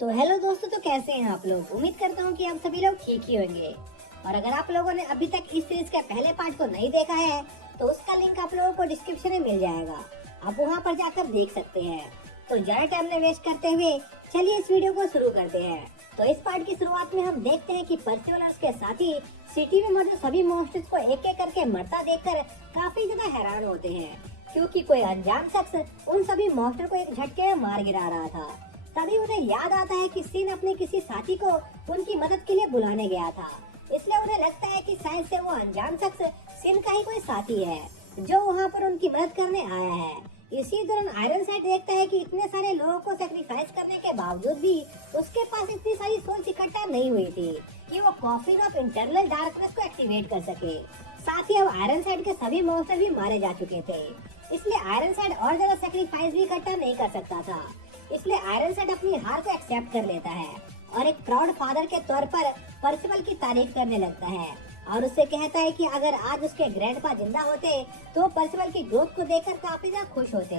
तो हेलो दोस्तों, तो कैसे हैं आप लोग। उम्मीद करता हूँ कि आप सभी लोग ठीक ही होंगे। और अगर आप लोगों ने अभी तक इस सीरीज के पहले पार्ट को नहीं देखा है तो उसका लिंक आप लोगों को डिस्क्रिप्शन में मिल जाएगा। आप वहाँ पर जाकर देख सकते हैं। तो ज्यादा टाइम न वेस्ट करते हुए चलिए इस वीडियो को शुरू करते हैं। तो इस पार्ट की शुरुआत में हम देखते हैं कि पर्सिवल और उसके साथी सिटी में मौजूद सभी मॉन्स्टर्स को एक एक करके मरता देखकर काफी ज्यादा हैरान होते हैं, क्योंकि कोई अनजान शख्स उन सभी मॉन्स्टर को एक झटके में मार गिरा रहा था। तभी उन्हें याद आता है कि सिन अपने किसी साथी को उनकी मदद के लिए बुलाने गया था। इसलिए उन्हें लगता है कि शायद से वो अनजान शख्स सिन का ही कोई साथी है जो वहाँ पर उनकी मदद करने आया है। इसी दौरान आयरनसाइड देखता है कि इतने सारे लोगों को सेक्रीफाइस करने के बावजूद भी उसके पास इतनी सारी सोल्स इकट्ठा नहीं हुई थी कि वो कॉफिन ऑफ इंटरनल डार्कनेस को एक्टिवेट कर सके। साथ ही अब आयरनसाइड के सभी मॉन्स्टर भी मारे जा चुके थे, इसलिए आयरनसाइड और ज्यादा सेक्रीफाइस भी इकट्ठा नहीं कर सकता था। इसलिए आयरनसाइड अपनी हार को एक्सेप्ट कर लेता है और एक प्राउड फादर के तौर पर पर्सिवल की तारीफ करने लगता है और उससे कहता है कि अगर आज उसके ग्रैंडपा जिंदा होते तो पर्सिवल की ग्रोथ को देखकर काफी ज्यादा खुश होते।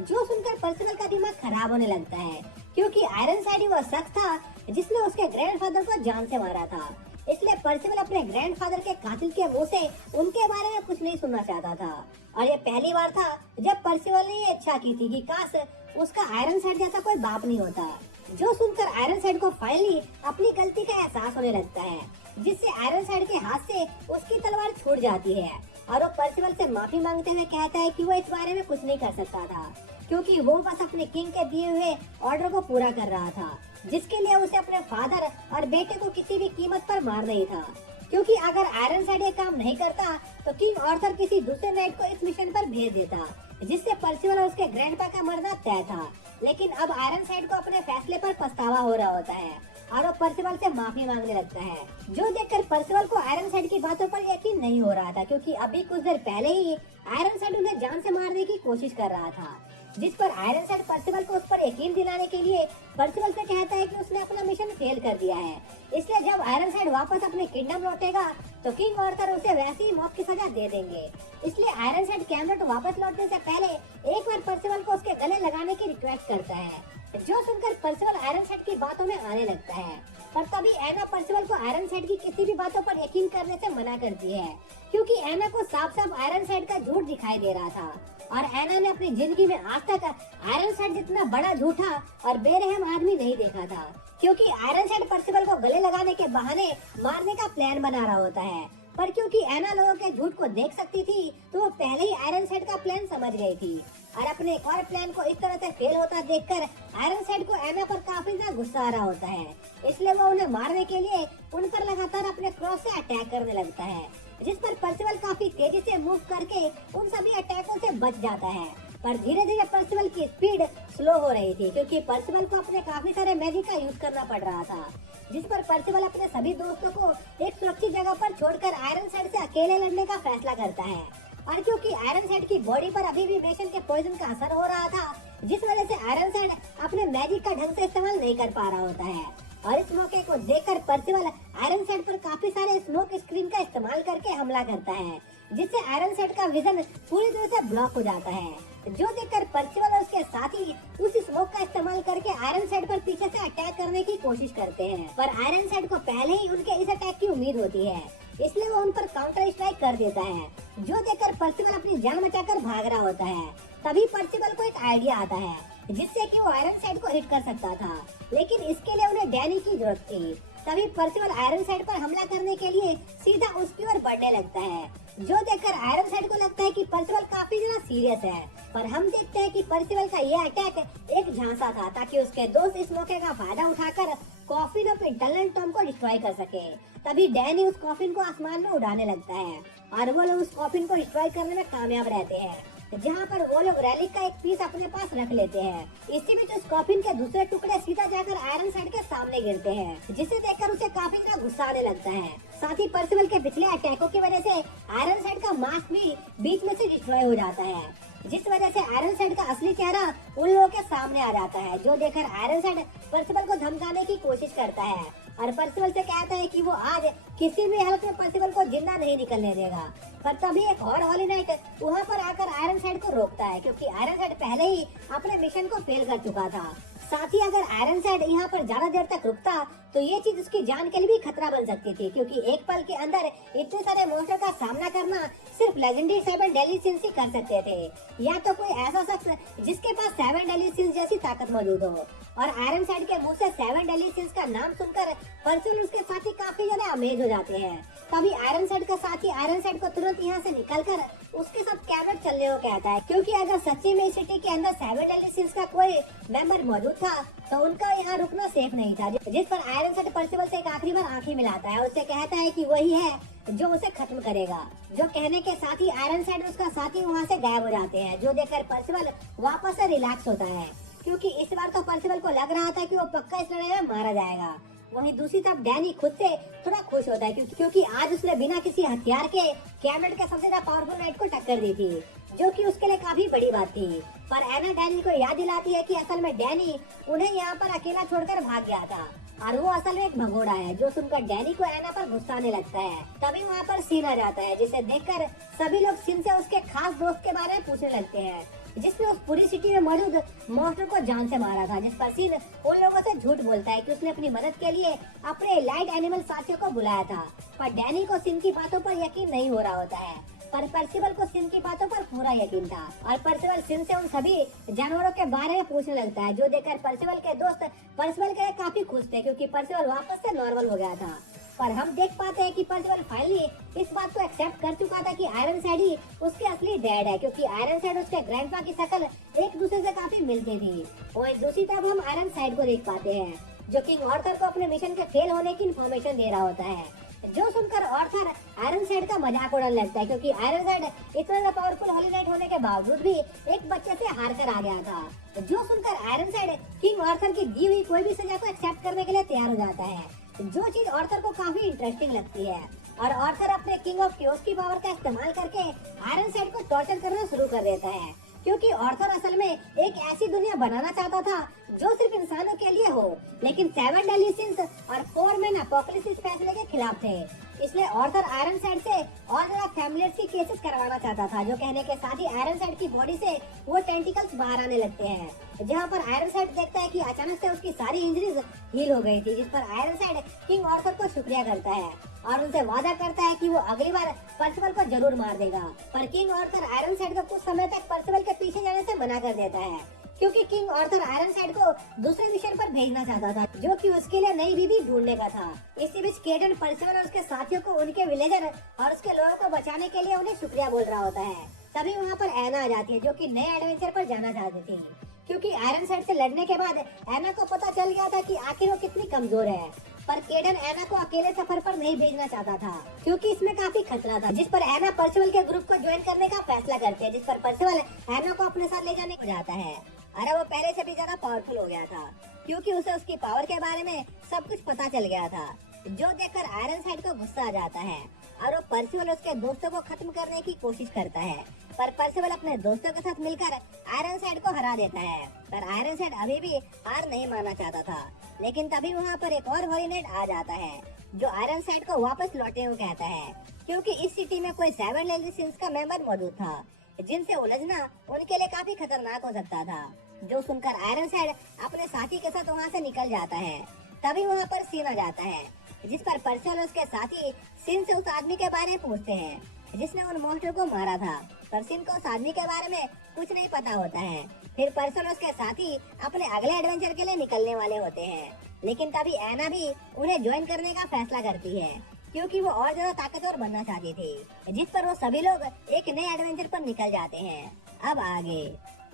जो सुनकर पर्सिवल का दिमाग खराब होने लगता है, क्योंकि आयरनसाइड ही वह शख्स था जिसने उसके ग्रैंडफादर को जान से मारा था। इसलिए पर्सिवल अपने ग्रैंडफादर के कातिल के मुंह से उनके बारे में कुछ नहीं सुनना चाहता था। और ये पहली बार था जब पर्सिवल ने ये इच्छा की थी कि काश उसका आयरनसाइड जैसा कोई बाप नहीं होता। जो सुनकर आयरनसाइड को फाइनली अपनी गलती का एहसास होने लगता है, जिससे आयरनसाइड के हाथ से उसकी तलवार छूट जाती है और वो पर्सिवल से माफी मांगते हुए कहता है कि वो इस बारे में कुछ नहीं कर सकता था, क्योंकि वो बस अपने किंग के दिए हुए ऑर्डर को पूरा कर रहा था, जिसके लिए उसे अपने फादर और बेटे को किसी भी कीमत पर मार नहीं था। क्योंकि अगर आयरनसाइड ये काम नहीं करता तो किंग आर्थर किसी दूसरे नाइट को इस मिशन पर भेज देता, जिससे पर्सिवल और उसके ग्रैंडपा का मरना तय था। लेकिन अब आयरनसाइड को अपने फैसले पर पछतावा हो रहा होता है और वो पर्सिवल से माफी मांगने लगता है, जो देखकर पर्सिवल को आयरनसाइड की बातों पर यकीन नहीं हो रहा था, क्योंकि अभी कुछ देर पहले ही आयरनसाइड उन्हें जान से मारने की कोशिश कर रहा था। जिस पर आयरनसाइड पर्सिवल को उस पर यकीन दिलाने के लिए पर्सिवल से कहता है कि उसने अपना मिशन फेल कर दिया है। इसलिए जब आयरनसाइड वापस अपने किंगडम लौटेगा तो किंग आर्थर उसे वैसी ही मौत की सजा दे देंगे। इसलिए आयरनसाइड कैमरेट वापस लौटने से पहले एक बार पर्सिवल को उसके गले लगाने की रिक्वेस्ट करता है, जो सुनकर पर्सिवल आयरनसाइड की बातों में आने लगता है। पर तभी एना पर्सिवल को आयरनसाइड की किसी भी बातों पर यकीन करने से मना करती है, क्योंकि एना को साफ साफ आयरनसाइड का झूठ दिखाई दे रहा था और एना ने अपनी जिंदगी में आज तक आयरनसाइड जितना बड़ा झूठा और बेरहम आदमी नहीं देखा था। क्योंकि आयरनसाइड पर्सिवल को गले लगाने के बहाने मारने का प्लान बना रहा होता है, पर क्योंकि एना लोगों के झूठ को देख सकती थी तो वो पहले ही आयरनसाइड का प्लान समझ गई थी। और अपने एक और प्लान को इस तरह से फेल होता देखकर आयरनसाइड को एना पर काफी ज्यादा गुस्सा आ रहा होता है। इसलिए वो उन्हें मारने के लिए उन पर लगातार अपने क्रॉस से अटैक करने लगता है, जिस पर पर्सिवल काफी तेजी से मूव करके उन सभी अटैकों से बच जाता है। पर धीरे धीरे पर्सिवल की स्पीड स्लो हो रही थी, क्योंकि पर्सिवल को अपने काफी सारे मैजिक का यूज करना पड़ रहा था, जिस पर पर्सिवल अपने सभी दोस्तों को एक सुरक्षित जगह पर छोड़कर आयरनसाइड से अकेले लड़ने का फैसला करता है। और क्योंकि आयरनसाइड की बॉडी पर अभी भी मेशन के पॉइजन का असर हो रहा था, जिस वजह से आयरनसाइड अपने मैजिक का ढंग से इस्तेमाल नहीं कर पा रहा होता है। और इस मौके को देखकर पर्सिवल आयरनसाइड पर काफी सारे स्मोक स्क्रीन का इस्तेमाल करके हमला करता है, जिससे आयरनसाइड का विजन पूरी तरह से ब्लॉक हो जाता है। जो देखकर पर्सिवल और उसके साथी उस स्मोक का इस्तेमाल करके आयरनसाइड पर पीछे से अटैक करने की कोशिश करते हैं, पर आयरनसाइड को पहले ही उनके इस अटैक की उम्मीद होती है, इसलिए वो उन पर काउंटर स्ट्राइक कर देता है। जो देखकर पर्सिवल अपनी जान बचाकर भाग रहा होता है। तभी पर्सिवल को एक आइडिया आता है जिससे कि वो आयरनसाइड को हिट कर सकता था, लेकिन इसके लिए उन्हें डैनी की जरूरत थी। तभी पर्सिवल आयरनसाइड पर हमला करने के लिए सीधा उसकी ओर बढ़ने लगता है, जो देखकर आयरनसाइड को लगता है कि पर्सिवल काफी ज्यादा सीरियस है। पर हम देखते हैं कि पर्सिवल का यह अटैक एक झांसा था, ताकि उसके दोस्त इस मौके का फायदा उठाकर कॉफिन ऑफ इंटरनल टॉम को डिस्ट्रॉय कर सके। तभी डैनी उस कॉफिन को आसमान में उड़ाने लगता है और वो लोग उस कॉफिन को डिस्ट्रॉय करने में कामयाब रहते हैं, जहाँ पर वो लोग रैलिक का एक पीस अपने पास रख लेते हैं। इसी बीच उस कॉफिन के दूसरे टुकड़े सीधा जाकर आयरनसाइड के सामने गिरते हैं, जिसे देखकर उसे काफी ज्यादा गुस्सा आने लगता है। साथ ही पर्सिवल के पिछले अटैकों की वजह से आयरनसाइड का मास्क भी बीच में से डिस्ट्रॉय हो जाता है, जिस वजह से आयरनसाइड का असली चेहरा उन लोगों के सामने आ जाता है। जो देखकर आयरनसाइड पर्सिवल को धमकाने की कोशिश करता है और पर्सिवल से कहता है कि वो आज किसी भी हालत में पर्सिवल को जिंदा नहीं निकलने देगा। पर तभी एक और हॉली नाइट वहाँ पर आकर आयरनसाइड को रोकता है, क्योंकि आयरनसाइड पहले ही अपने मिशन को फेल कर चुका था। साथ ही अगर आयरनसाइड यहाँ पर ज्यादा देर तक रुकता तो ये चीज उसकी जान के लिए भी खतरा बन सकती थी, क्योंकि एक पल के अंदर इतने सारे मॉन्स्टर का सामना करना सिर्फ लेजेंडरी 7 डेडली सिंस ही कर सकते थे, या तो कोई ऐसा शख्स जिसके पास 7 डेडली सिंस जैसी ताकत मौजूद हो। और आयरनसाइड के मुंह से 7 डेडली सिंस का नाम सुनकर परसिवल उसके साथी काफी ज्यादा अमेज हो जाते हैं। तभी आयरनसाइड का साथी आयरनसाइड को तुरंत यहाँ से निकलकर उसके साथ कैबिनेट चलने को कहता है, क्योंकि अगर सच्ची में इस सिटी के अंदर 7 डेडली सिंस का कोई मेंबर मौजूद था तो उनका यहाँ रुकना सेफ नहीं था। जिस पर आयरनसाइड परसिवल से एक आखिरी बार आंखें मिलाता है, उससे कहता है कि वही है जो उसे खत्म करेगा। जो कहने के साथ ही आयरनसाइड उसका साथी वहाँ से गायब हो जाते हैं, जो देखकर परसिवल वापस से रिलैक्स होता है, क्योंकि इस बार तो परसिवल को लग रहा था कि वो पक्का इस लड़ाई में मारा जाएगा। वहीं दूसरी तरफ डैनी खुद से थोड़ा खुश होता है, क्योंकि आज उसने बिना किसी हथियार के कैबिनेट के सबसे ज्यादा पावरफुल नाइट को टक्कर दी थी, जो कि उसके लिए काफी बड़ी बात थी। पर एना डैनी को याद दिलाती है कि असल में डैनी उन्हें यहाँ पर अकेला छोड़कर भाग गया था और वो असल में एक भगोड़ा है। जो सुनकर डैनी को एना पर गुस्सा आने लगता है। तभी वहाँ पर सीन आ जाता है, जिसे देखकर सभी लोग सिन से उसके खास दोस्त के बारे में पूछने लगते हैं, जिसने उस पूरी सिटी में मौजूद मॉन्स्टर को जान से मारा था। जिस पर सिन उन लोगों से झूठ बोलता है कि उसने अपनी मदद के लिए अपने लाइट एनिमल साथियों को बुलाया था। पर डैनी को सिन की बातों पर यकीन नहीं हो रहा होता है, पर परसिवल को सिन की बातों पर पूरा यकीन था और परसिवल सिन से उन सभी जानवरों के बारे में पूछने लगता है, जो देखकर परसिवल के दोस्त परसिवल के लिए काफी खुश थे, क्योंकि परसिवल वापस से नॉर्मल हो गया था। पर हम देख पाते हैं कि परसिवल फाइनली इस बात को एक्सेप्ट कर चुका था कि आयरनसाइड ही उसके असली डैड है, क्योंकि आयरनसाइड उसके ग्रैंडपा की शक्ल एक दूसरे से काफी मिलती थी। और दूसरी तरफ हम आयरनसाइड को देख पाते हैं, जो किंग आर्थर को अपने मिशन के फेल होने की इन्फॉर्मेशन दे रहा होता है, जो सुनकर आर्थर आयरनसाइड का मजाक उड़ाने लगता है, क्योंकि आयरनसाइड इतना पावरफुल होली नाइट होने के बावजूद भी एक बच्चे से हार कर आ गया था। जो सुनकर आयरनसाइड किंग आर्थर की दी हुई कोई भी सजा को एक्सेप्ट करने के लिए तैयार हो जाता है, जो चीज आर्थर को काफी इंटरेस्टिंग लगती है। और आर्थर अपने किंग ऑफ क्योस की पावर का इस्तेमाल करके आयरनसाइड को टॉर्चर करना शुरू कर देता है, क्योंकि आर्थर असल में एक ऐसी दुनिया बनाना चाहता था जो सिर्फ इंसानों के लिए हो, लेकिन 7 डेडली सिंस और 4 मैन अपोकलिप्स इस फैसले के खिलाफ थे। इसलिए आर्थर आयरनसाइड से और ज्यादा फैमिलियर्स की केसेस करवाना चाहता था, जो कहने के साथ ही आयरनसाइड की बॉडी से वो टेंटिकल्स बाहर आने लगते हैं, जहां पर आयरनसाइड देखता है कि अचानक से उसकी सारी इंजरीज हील हो गई थी। जिस पर आयरनसाइड किंग आर्थर को शुक्रिया करता है और उनसे वादा करता है कि वो अगली बार परसिवल को जरूर मार देगा। पर किंग आर्थर आयरनसाइड को कुछ समय तक परसिवल के पीछे जाने से मना कर देता है, क्योंकि किंग आर्थर आयरनसाइड को दूसरे मिशन पर भेजना चाहता था, जो कि उसके लिए नई बीवी ढूंढने का था। इसी बीच केडन परसिवल और उसके साथियों को उनके विलेजर और उसके लोगों को बचाने के लिए उन्हें शुक्रिया बोल रहा होता है। तभी वहाँ पर एना आ जाती है, जो कि नए एडवेंचर पर जाना चाहती थी, क्योंकि आयरनसाइड से लड़ने के बाद एना को पता चल गया था कि आखिर वो कितनी कमजोर है। पर केडन एना को अकेले सफर पर नहीं भेजना चाहता था, क्योंकि इसमें काफी खतरा था। जिस पर एना परसिवल के ग्रुप को ज्वाइन करने का फैसला करते हैं, जिस पर परसिवल एना को अपने साथ ले जाने को जाता है। अरे वो पहले से भी ज्यादा पावरफुल हो गया था, क्योंकि उसे उसकी पावर के बारे में सब कुछ पता चल गया था, जो देखकर आयरनसाइड को गुस्सा आ जाता है और वो परसिवल उसके दोस्तों को खत्म करने की कोशिश करता है। पर परसिवल अपने दोस्तों के साथ मिलकर आयरनसाइड को हरा देता है। पर आयरनसाइड अभी भी हार नहीं मानना चाहता था, लेकिन तभी वहाँ पर एक और होली नाइट आ जाता है, जो आयरनसाइड को वापस लौटने को कहता है, क्योंकि इस सिटी में कोई 7 डेडली सिंस का मेंबर मौजूद था, जिनसे उलझना उनके लिए काफी खतरनाक हो सकता था। जो सुनकर आयरनसाइड अपने साथी के साथ वहाँ से निकल जाता है। तभी वहाँ पर सीन आ जाता है, जिस पर परसिवल और उसके साथी सिन से उस आदमी के बारे में पूछते हैं जिसने उन मॉन्स्टर को मारा था। पर सिन को उस आदमी के बारे में कुछ नहीं पता होता है। फिर परसिवल और उसके साथी अपने अगले एडवेंचर के लिए निकलने वाले होते हैं, लेकिन तभी एना भी उन्हें ज्वाइन करने का फैसला करती है, क्योंकि वो और ज्यादा ताकतवर बनना चाहती थी। जिस पर वो सभी लोग एक नए एडवेंचर पर निकल जाते हैं। अब आगे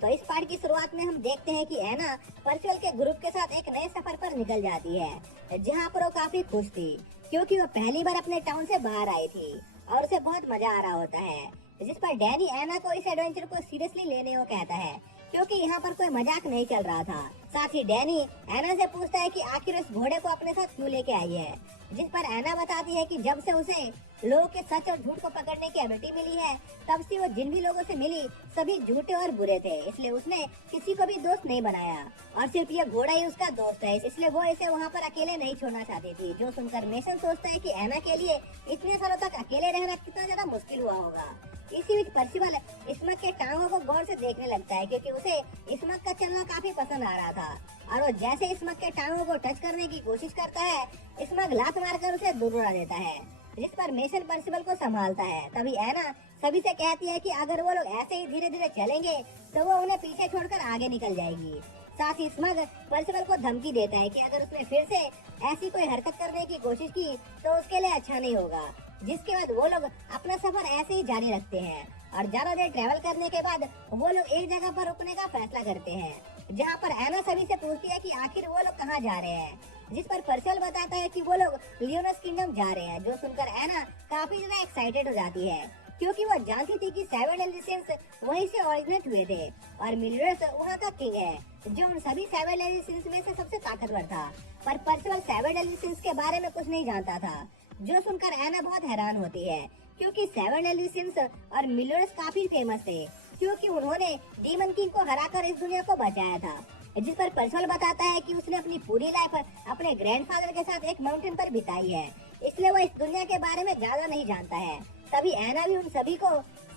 तो इस पार्ट की शुरुआत में हम देखते हैं कि एना परसिवल के ग्रुप के साथ एक नए सफर पर निकल जाती है, जहाँ पर वो काफी खुश थी, क्योंकि वो पहली बार अपने टाउन से बाहर आई थी और उसे बहुत मजा आ रहा होता है। जिस पर डैनी एना को इस एडवेंचर को सीरियसली लेने को कहता है, क्योंकि यहाँ पर कोई मजाक नहीं चल रहा था। साथ ही डैनी एना से पूछता है कि आखिर उस घोड़े को अपने साथ क्यों लेके आई है, जिस पर एना बताती है कि जब से उसे लोगों के सच और झूठ को पकड़ने की एबिलिटी मिली है, तब से वो जिन भी लोगों से मिली सभी झूठे और बुरे थे, इसलिए उसने किसी को भी दोस्त नहीं बनाया और सिर्फ ये घोड़ा ही उसका दोस्त है, इसलिए वो इसे वहाँ पर अकेले नहीं छोड़ना चाहती थी। जो सुनकर मेसन सोचता है कि एना के लिए इतने सालों तक अकेले रहना कितना ज्यादा मुश्किल हुआ होगा। इसी बीच परसिवल स्मग के टांगों को गौर से देखने लगता है, क्योंकि उसे स्मग का चलना काफी पसंद आ रहा था और वो जैसे स्मग के टांगों को टच करने की कोशिश करता है, स्मग लात मारकर उसे दूर उड़ा देता है, जिस पर मेसन पर्सिबल को संभालता है। तभी एना सभी से कहती है कि अगर वो लोग ऐसे ही धीरे धीरे चलेंगे तो वो उन्हें पीछे छोड़कर आगे निकल जाएगी। साथ ही स्मग पर्सिबल को धमकी देता है कि अगर उसने फिर से ऐसी कोई हरकत करने की कोशिश की तो उसके लिए अच्छा नहीं होगा। जिसके बाद वो लोग अपना सफर ऐसे ही जारी रखते हैं और ज्यादा देर ट्रेवल करने के बाद वो लोग एक जगह पर रुकने का फैसला करते हैं, जहाँ पर एना सभी से पूछती है कि आखिर वो लोग कहाँ जा रहे हैं। जिस पर पर्सिबल बताता है कि वो लोग लियोनस किंगडम जा रहे हैं, जो सुनकर एना काफी ज्यादा एक्साइटेड हो जाती है, क्योंकि वो जानती थी कि 7 डेडली सिंस वहीं से ओरिजिनेट हुए थे और मिलरस वहाँ का किंग है, जो उन सभी 7 डेडली सिंस में से सबसे ताकतवर था। पर पर्सिबल 7 डेडली सिंस के बारे में कुछ नहीं जानता था, जो सुनकर एना बहुत हैरान होती है, क्योंकि 7 डेडली सिंस और मिलरस काफी फेमस थे, क्योंकि उन्होंने डीमन किंग को हराकर इस दुनिया को बचाया था। जिस पर पर्सिबल बताता है कि उसने अपनी पूरी लाइफ अपने ग्रैंडफादर के साथ एक माउंटेन पर बिताई है, इसलिए वो इस दुनिया के बारे में ज्यादा नहीं जानता है। तभी एना भी उन सभी को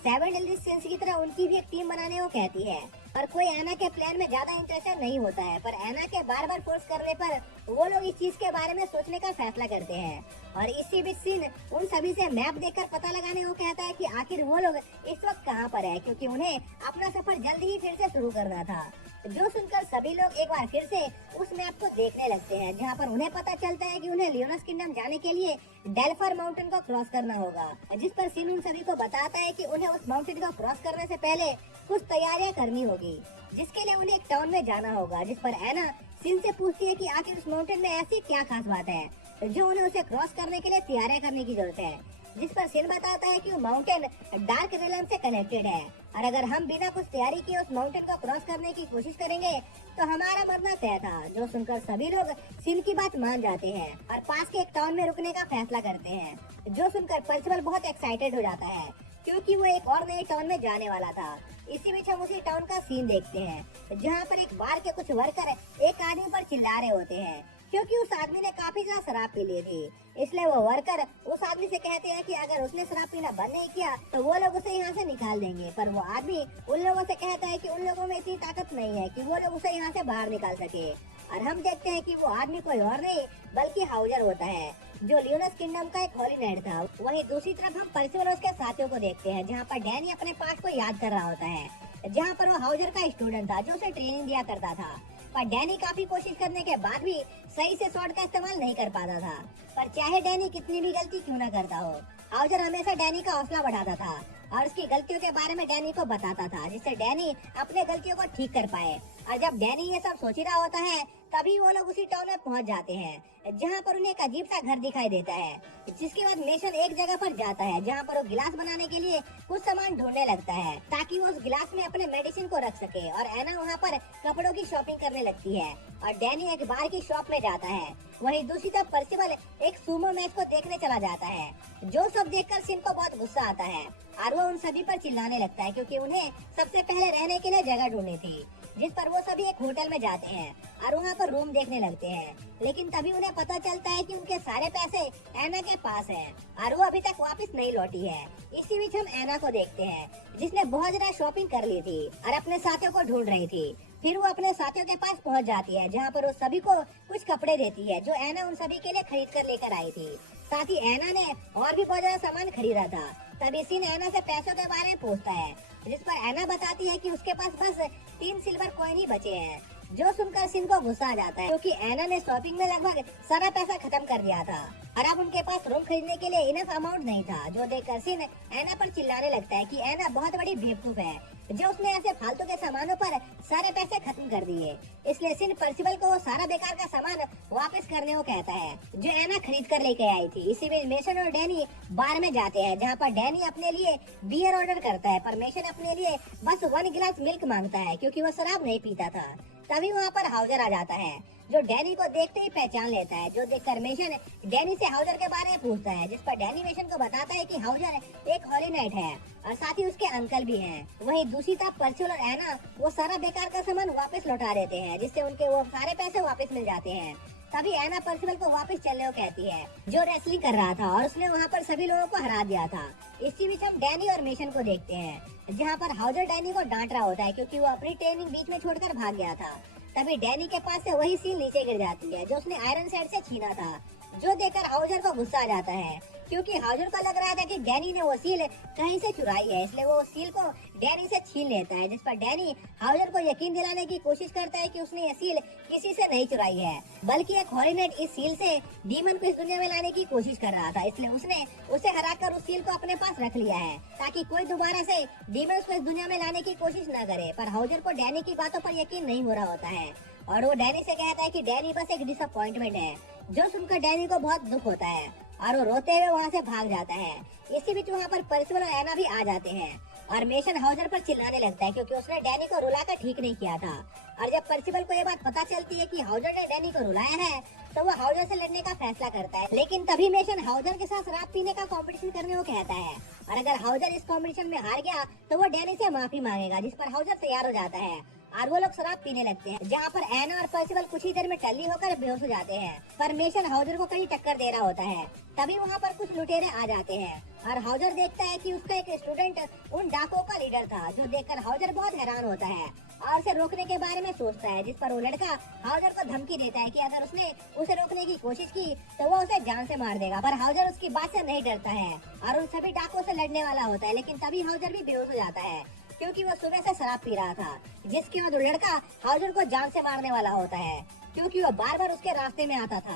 7 डेडली सिंस की तरह उनकी भी एक टीम बनाने को कहती है, पर कोई एना के प्लान में ज्यादा इंटरेस्टेड नहीं होता है। पर एना के बार बार फोर्स करने पर वो लोग इस चीज के बारे में सोचने का फैसला करते हैं और इसी बीच सिन उन सभी से मैप देखकर पता लगाने को कहता है कि आखिर वो लोग इस वक्त कहाँ पर है, क्योंकि उन्हें अपना सफर जल्दी ही फिर से शुरू करना था। जो सुनकर सभी लोग एक बार फिर से उस मैप को देखने लगते हैं, जहाँ पर उन्हें पता चलता है कि उन्हें लियोनस किंगडम जाने के लिए डेल्फर माउंटेन को क्रॉस करना होगा। जिस पर सिन उन सभी को बताता है कि उन्हें उस माउंटेन को क्रॉस करने से पहले कुछ तैयारियां करनी होगी, जिसके लिए उन्हें एक टाउन में जाना होगा। जिस पर एना सिन से पूछती है कि आखिर उस माउंटेन में ऐसी क्या खास बात है जो उन्हें उसे क्रॉस करने के लिए तैयारियां करने की जरूरत है। जिस पर सिन बताता है कि वो माउंटेन डार्क रेलम से कनेक्टेड है और अगर हम बिना कुछ तैयारी किए उस माउंटेन को क्रॉस करने की कोशिश करेंगे तो हमारा मरना तय था। जो सुनकर सभी लोग सिन की बात मान जाते हैं और पास के एक टाउन में रुकने का फैसला करते हैं। जो सुनकर पर्सिबल बहुत एक्साइटेड हो जाता है, क्योंकि वो एक और नए टाउन में जाने वाला था। इसी बीच हम उसी टाउन का सीन देखते हैं, जहाँ पर एक बार के कुछ वर्कर एक आदमी पर चिल्ला रहे होते हैं, क्योंकि उस आदमी ने काफी ज्यादा शराब पी ली थी। इसलिए वो वर्कर उस आदमी से कहते हैं कि अगर उसने शराब पीना बंद नहीं किया तो वो लोग उसे यहाँ से निकाल देंगे। पर वो आदमी उन लोगों से कहता है कि उन लोगों में इतनी ताकत नहीं है कि वो लोग उसे यहाँ से बाहर निकाल सके। और हम देखते हैं कि वो आदमी कोई और नहीं बल्कि हाउजर होता है, जो लियोनस किंगडम का एक हॉली नाइट था। वहीं दूसरी तरफ हम पर्सिबल और उसके साथियों को देखते हैं, जहाँ पर डैनी अपने पास्ट को याद कर रहा होता है, जहाँ पर वो हाउजर का स्टूडेंट था जो उसे ट्रेनिंग दिया करता था। पर डैनी काफी कोशिश करने के बाद भी सही से स्वॉर्ड का इस्तेमाल नहीं कर पाता था। पर चाहे डैनी कितनी भी गलती क्यों ना करता हो, हाउजर हमेशा डैनी का हौसला बढ़ाता था और उसकी गलतियों के बारे में डैनी को बताता था, जिससे डैनी अपने गलतियों को ठीक कर पाए। और जब डैनी ये सब सोच रहा होता है तभी वो लोग उसी टाउन में पहुंच जाते हैं, जहां पर उन्हें एक अजीब सा घर दिखाई देता है। जिसके बाद मेशन एक जगह पर जाता है, जहां पर वो गिलास बनाने के लिए कुछ सामान ढूंढने लगता है, ताकि वो उस गिलास में अपने मेडिसिन को रख सके। और एना वहां पर कपड़ों की शॉपिंग करने लगती है और डैनी एक बार की शॉप में जाता है। वहीं दूसरी तरफ पर्सिबल एक सुमो मैच को देखने चला जाता है, जो सब देखकर सिन को बहुत गुस्सा आता है और वो उन सभी पर चिल्लाने लगता है, क्योंकि उन्हें सबसे पहले रहने के लिए जगह ढूंढनी थी। जिस पर वो सभी एक होटल में जाते हैं और वहाँ पर रूम देखने लगते हैं, लेकिन तभी उन्हें पता चलता है कि उनके सारे पैसे एना के पास हैं और वो अभी तक वापस नहीं लौटी है। इसी बीच हम एना को देखते हैं, जिसने बहुत ज्यादा शॉपिंग कर ली थी और अपने साथियों को ढूंढ रही थी। फिर वो अपने साथियों के पास पहुंच जाती है, जहाँ पर वो सभी को कुछ कपड़े देती है जो एना उन सभी के लिए खरीद कर लेकर आई थी। साथ ही एना ने और भी बहुत ज्यादा सामान खरीदा था। तभी सिन एना से पैसों के बारे में पूछता है, जिस पर एना बताती है कि उसके पास बस 3 सिल्वर कॉइन ही बचे हैं। जो सुनकर सिन को गुस्सा आ जाता है, क्योंकि एना ने शॉपिंग में लगभग सारा पैसा खत्म कर दिया था और अब उनके पास रूम खरीदने के लिए इनफ अमाउंट नहीं था। जो देखकर सिन एना पर चिल्लाने लगता है कि एना बहुत बड़ी बेवकूफ है, जो उसने ऐसे फालतू के सामानों पर सारे पैसे खत्म कर दिए। इसलिए सिन पर्सिबल को वो सारा बेकार का सामान वापस करने को कहता है, जो एना खरीद कर लेके आई थी। इसी में मेशन और डैनी बार में जाते हैं, जहाँ पर डैनी अपने लिए बियर ऑर्डर करता है, पर मेशन अपने लिए बस 1 गिलास मिल्क मांगता है, क्योंकि वो शराब नहीं पीता था। तभी वहाँ पर हाउजर आ जाता है, जो डैनी को देखते ही पहचान लेता है। जो देखकर मेशन डैनी से हाउजर के बारे में पूछता है, जिस पर डैनी मेशन को बताता है कि हाउजर एक हॉली नाइट है और साथ ही उसके अंकल भी हैं। वहीं दूसरी तरफ पर्सिबल और एना वो सारा बेकार का सामान वापस लौटा देते हैं, जिससे उनके वो सारे पैसे वापस मिल जाते हैं। तभी एना पर्सिबल को वापस चलने को कहती है, जो रेसलिंग कर रहा था और उसने वहाँ पर सभी लोगों को हरा दिया था। इसी बीच हम डैनी और मेशन को देखते हैं, जहाँ पर हाउजर डैनी को डांट रहा होता है, क्योंकि वो अपनी ट्रेनिंग बीच में छोड़कर भाग गया था। तभी डैनी के पास से वही सील नीचे गिर जाती है जो उसने आयरनशेड से छीना था, जो देखकर हाउजर को गुस्सा आ जाता है क्योंकि हाउजर को लग रहा था कि डैनी ने वो सील कहीं से चुराई है, इसलिए वो सील को डैनी से छीन लेता है। जिस पर डैनी हाउजर को यकीन दिलाने की कोशिश करता है कि उसने ये सील किसी से नहीं चुराई है, बल्कि एक हॉरिनेट इस सील से डीमन को इस दुनिया में लाने की कोशिश कर रहा था, इसलिए उसने उसे हराकर उस सील को अपने पास रख लिया है ताकि कोई दोबारा से डीमन को इस दुनिया में लाने की कोशिश न करे। पर हाउजर को डैनी की बातों पर यकीन नहीं हो रहा होता है और वो डैनी से कहता है कि डैनी बस एक डिसअपॉइंटमेंट है, जो सुनकर डैनी को बहुत दुख होता है और वो रोते हुए वहाँ से भाग जाता है। इसी बीच वहाँ पर पर्सिबल और एना भी आ जाते हैं और मेशन हाउजर पर चिल्लाने लगता है क्योंकि उसने डैनी को रुलाकर ठीक नहीं किया था। और जब पर्सिबल को ये बात पता चलती है कि हाउजर ने डैनी को रुलाया है तो वो हाउजर से लड़ने का फैसला करता है, लेकिन तभी मेशन हाउजर के साथ शराब पीने का कंपटीशन करने को कहता है और अगर हाउजर इस कंपटीशन में हार गया तो वो डैनी से माफी मांगेगा, जिस पर हाउजर तैयार हो जाता है और वो लोग शराब पीने लगते हैं, जहाँ पर एना और पर्सिबल कुछ ही देर में टल्ली होकर बेहोश हो जाते हैं। पर मेशन हाउजर को कहीं टक्कर दे रहा होता है, तभी वहाँ पर कुछ लुटेरे आ जाते हैं और हाउजर देखता है कि उसका एक स्टूडेंट उन डाकुओं का लीडर था, जो देखकर हाउजर बहुत हैरान होता है और उसे रोकने के बारे में सोचता है, जिस पर वो लड़का हाउजर को धमकी देता है कि अगर उसने उसे रोकने की कोशिश की तो वो उसे जान से मार देगा। पर हाउजर उसकी बात से नहीं डरता है और उन सभी डाकुओं से लड़ने वाला होता है, लेकिन तभी हाउजर भी बेहोश हो जाता है क्योंकि वो सुबह से शराब पी रहा था, जिसके बाद वो लड़का हाउजर को जान से मारने वाला होता है क्योंकि वो बार बार उसके रास्ते में आता था।